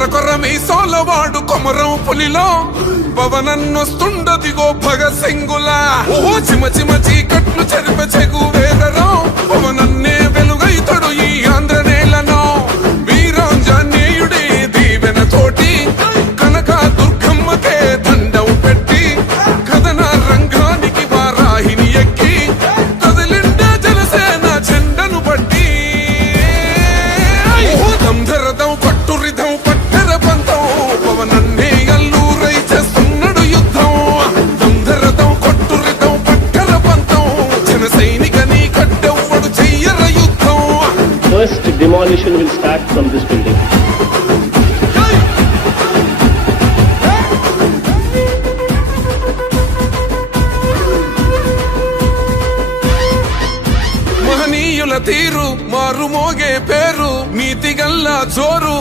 కొర్ర కొర్ర మీసోలవాడు కొమరం పులిలో పవనన్నొస్తుండదిగో భగత్ సింగులా ఓ చిమ చిమ చీకట్లు చెరిప చెగు వేదరో పవనన్నే వెలుగైతడు ఈ ఆంధ్ర నేలను వీరాంజనేయుడే దీవెన తోటి కనక దుర్గమ్మకే దండం పెట్టి కథన రంగానికి వారాహిని ఎక్కి కదిలిండ జనసేన జెండను బట్టి దంధరదం కొట్టురిదం పట్టర పంతం పవనన్నే అల్లూరై చేస్తున్నాడు యుద్ధం దంధరదం కొట్టురిదం పట్టర పంతం జన సైనికని కట్టెవ్వడు చెయ్యర యుద్ధం. First demolition will start from this building. మహనీయుల తీరు మారు మోగే పేరు నీతిగల్లా జోరు